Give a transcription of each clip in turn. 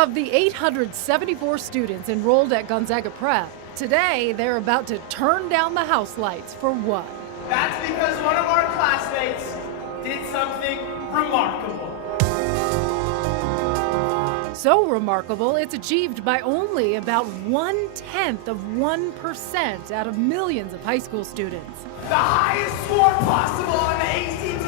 Of the 874 students enrolled at Gonzaga Prep, today they're about to turn down the house lights for what? That's because one of our classmates did something remarkable. So remarkable, it's achieved by only about 0.1% out of millions of high school students. The highest score possible on the ACT,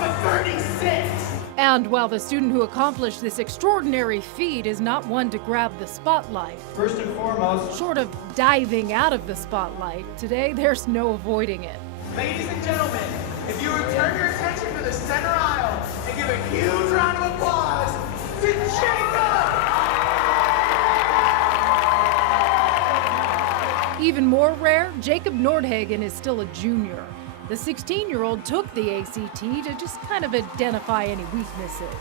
the 36. And while the student who accomplished this extraordinary feat is not one to grab the spotlight, First and foremost, short of diving out of the spotlight, today there's no avoiding it. ladies and gentlemen, if you would turn your attention to the center aisle and give a huge round of applause to Jacob! Even more rare, Jacob Nordhagen is still a junior. The 16-year-old took the ACT to just kind of identify any weaknesses.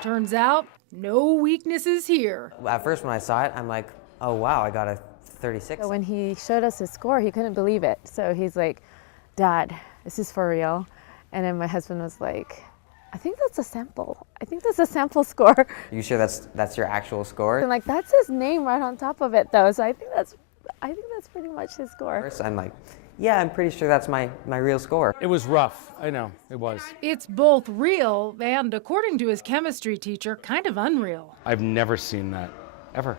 Turns out, no weaknesses here. At first when I saw it, I'm like, oh wow, I got a 36. So when he showed us his score, he couldn't believe it. So he's like, Dad, this is for real. And then my husband was like, I think that's a sample. I think that's a sample score. You sure that's your actual score? And like, that's his name right on top of it though. So I think that's pretty much his score. First, I'm like, yeah, I'm pretty sure that's my real score. It was rough, I know, it was. It's both real and, according to his chemistry teacher, kind of unreal. I've never seen that, ever.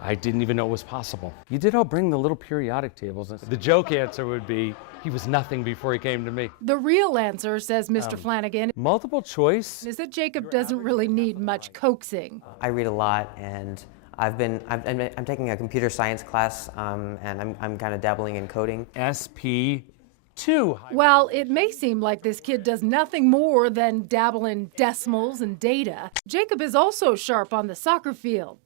I didn't even know it was possible. You did all bring the little periodic tables. The joke answer would be, he was nothing before he came to me. The real answer, says Mr. Flanagan, Multiple choice? is that Jacob doesn't really need much coaxing. I read a lot, and I'm taking a computer science class, and I'm kind of dabbling in coding. SP2. While it may seem like this kid does nothing more than dabble in decimals and data, Jacob is also sharp on the soccer field.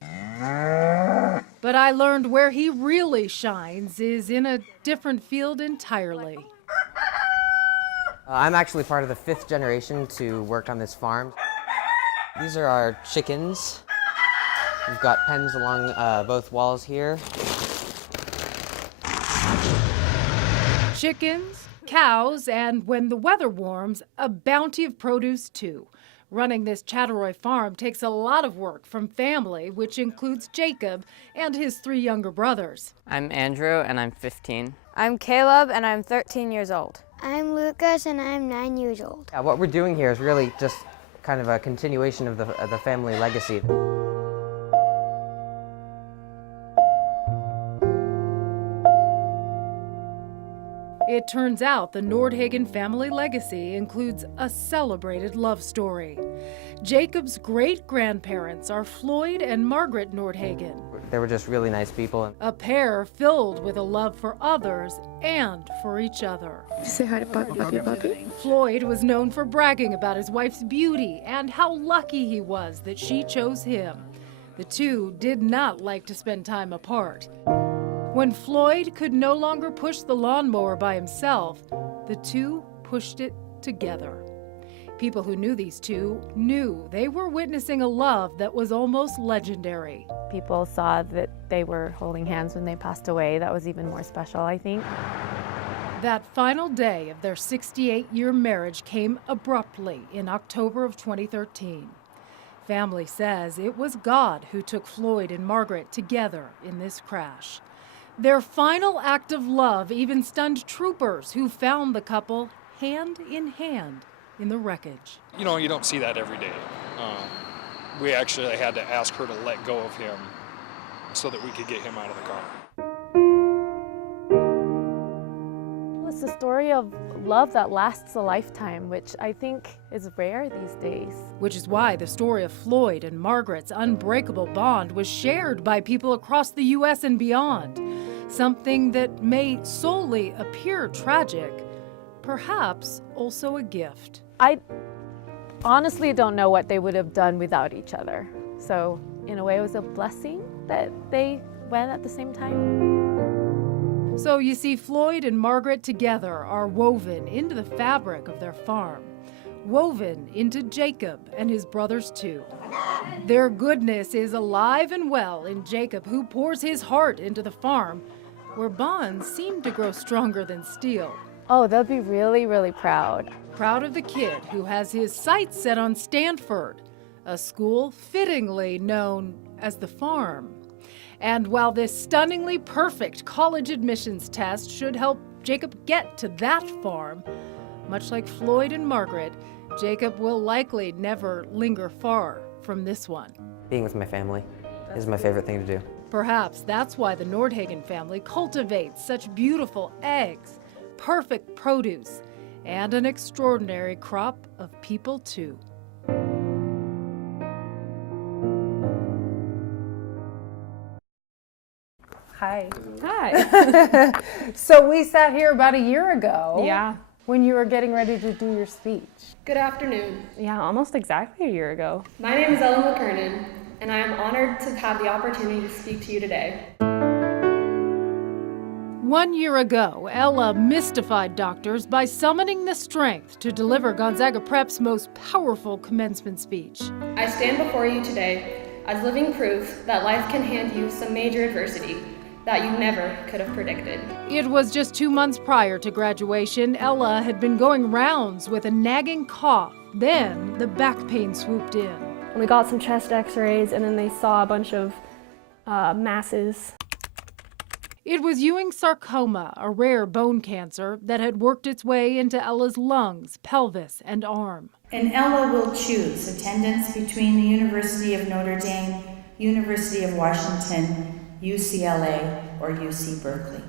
But I learned where he really shines is in a different field entirely. I'm actually part of the 5th generation to work on this farm. These are our chickens. We've got pens along both walls here. Chickens, cows, and when the weather warms, a bounty of produce too. Running this Chatteroy farm takes a lot of work from family, which includes Jacob and his 3 younger brothers. I'm Andrew, and I'm 15. I'm Caleb, and I'm 13 years old. I'm Lucas, and I'm 9 years old. Yeah, what we're doing here is really just kind of a continuation of the family legacy. It turns out the Nordhagen family legacy includes a celebrated love story. Jacob's great-grandparents are Floyd and Margaret Nordhagen, They were just really nice people. a pair filled with a love for others and for each other. Say hi to Puppy. Floyd was known for bragging about his wife's beauty and how lucky he was that she chose him. The two did not like to spend time apart. When Floyd could no longer push the lawnmower by himself, the two pushed it together. People who knew these two knew they were witnessing a love that was almost legendary. People saw that they were holding hands when they passed away. That was even more special, I think. That final day of their 68-year marriage came abruptly in October of 2013. Family says it was God who took Floyd and Margaret together in this crash. Their final act of love even stunned troopers who found the couple hand in hand in the wreckage. You know, you don't see that every day. We actually had to ask her to let go of him so that we could get him out of the car. It's a story of love that lasts a lifetime, which I think is rare these days. Which is why the story of Floyd and Margaret's unbreakable bond was shared by people across the U.S. and beyond. Something that may solely appear tragic, perhaps also a gift. I honestly don't know what they would have done without each other. So in a way, it was a blessing that they went at the same time. So you see, Floyd and Margaret together are woven into the fabric of their farm, woven into Jacob and his brothers too. Their goodness is alive and well in Jacob, who pours his heart into the farm, where bonds seem to grow stronger than steel. Oh, they'll be really, really proud. Proud of the kid who has his sights set on Stanford, a school fittingly known as the Farm. And while this stunningly perfect college admissions test should help Jacob get to that farm, much like Floyd and Margaret, Jacob will likely never linger far from this one. Being with my family is my favorite thing to do. Perhaps that's why the Nordhagen family cultivates such beautiful eggs, perfect produce, and an extraordinary crop of people too. Hi. Hi. So we sat here about a year ago. Yeah. When you were getting ready to do your speech. Good afternoon. Yeah, almost exactly a year ago. My name is Ella McKernan, and I am honored to have the opportunity to speak to you today. 1 year ago, Ella mystified doctors by summoning the strength to deliver Gonzaga Prep's most powerful commencement speech. I stand before you today as living proof that life can hand you some major adversity that you never could have predicted. It was just 2 months prior to graduation. Ella had been going rounds with a nagging cough. Then the back pain swooped in. We got some chest x-rays and then they saw a bunch of masses. It was Ewing sarcoma, a rare bone cancer that had worked its way into Ella's lungs, pelvis, and arm. And Ella will choose attendance between the University of Notre Dame, University of Washington, UCLA, or UC Berkeley.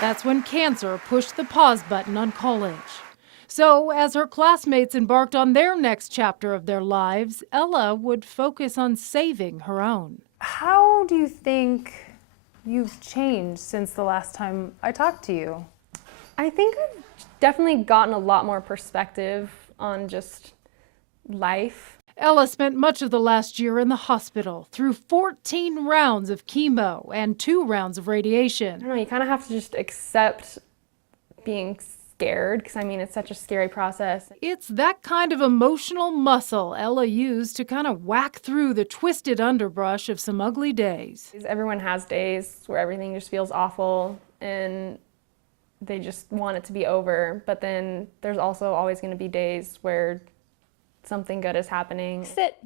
That's when cancer pushed the pause button on college. So, as her classmates embarked on their next chapter of their lives, Ella would focus on saving her own. How do you think you've changed since the last time I talked to you? I think I've definitely gotten a lot more perspective on just life. Ella spent much of the last year in the hospital through 14 rounds of chemo and 2 rounds of radiation. I don't know, you kind of have to just accept being scared, because I mean, it's such a scary process. It's that kind of emotional muscle Ella used to kind of whack through the twisted underbrush of some ugly days. Everyone has days where everything just feels awful and they just want it to be over, but then there's also always going to be days where something good is happening. Sit.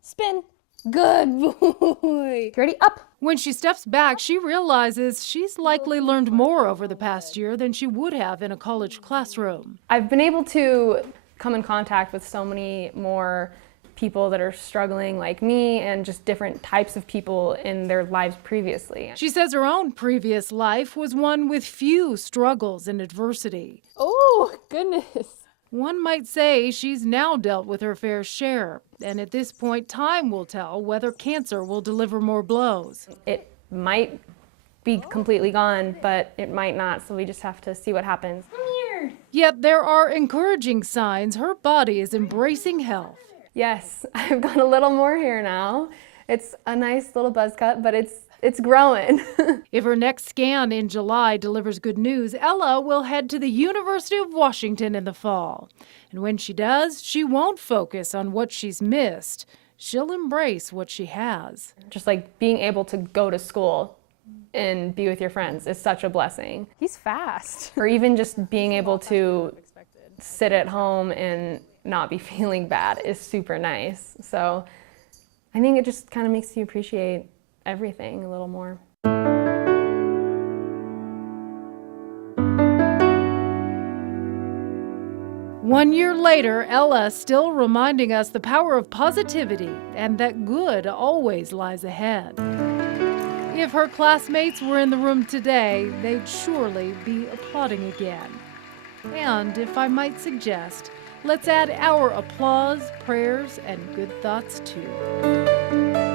Spin. Good boy. Ready? Up. When she steps back, she realizes she's likely learned more over the past year than she would have in a college classroom. I've been able to come in contact with so many more people that are struggling like me and just different types of people in their lives previously. She says her own previous life was one with few struggles and adversity. Oh, goodness. One might say she's now dealt with her fair share, and at this point, time will tell whether cancer will deliver more blows. It might be completely gone, but it might not, so we just have to see what happens. Come here. Yet there are encouraging signs her body is embracing health. Yes, I've got a little more hair now. It's a nice little buzz cut, but it's growing. If her next scan in July delivers good news, Ella will head to the University of Washington in the fall. And when she does, she won't focus on what she's missed. She'll embrace what she has. Just like being able to go to school and be with your friends is such a blessing. He's fast. Or even just being able to sit at home and not be feeling bad is super nice. So I think it just kind of makes you appreciate everything a little more. One year later, Ella still reminding us the power of positivity and that good always lies ahead. If her classmates were in the room today, they'd surely be applauding again. And if I might suggest, let's add our applause, prayers, and good thoughts too.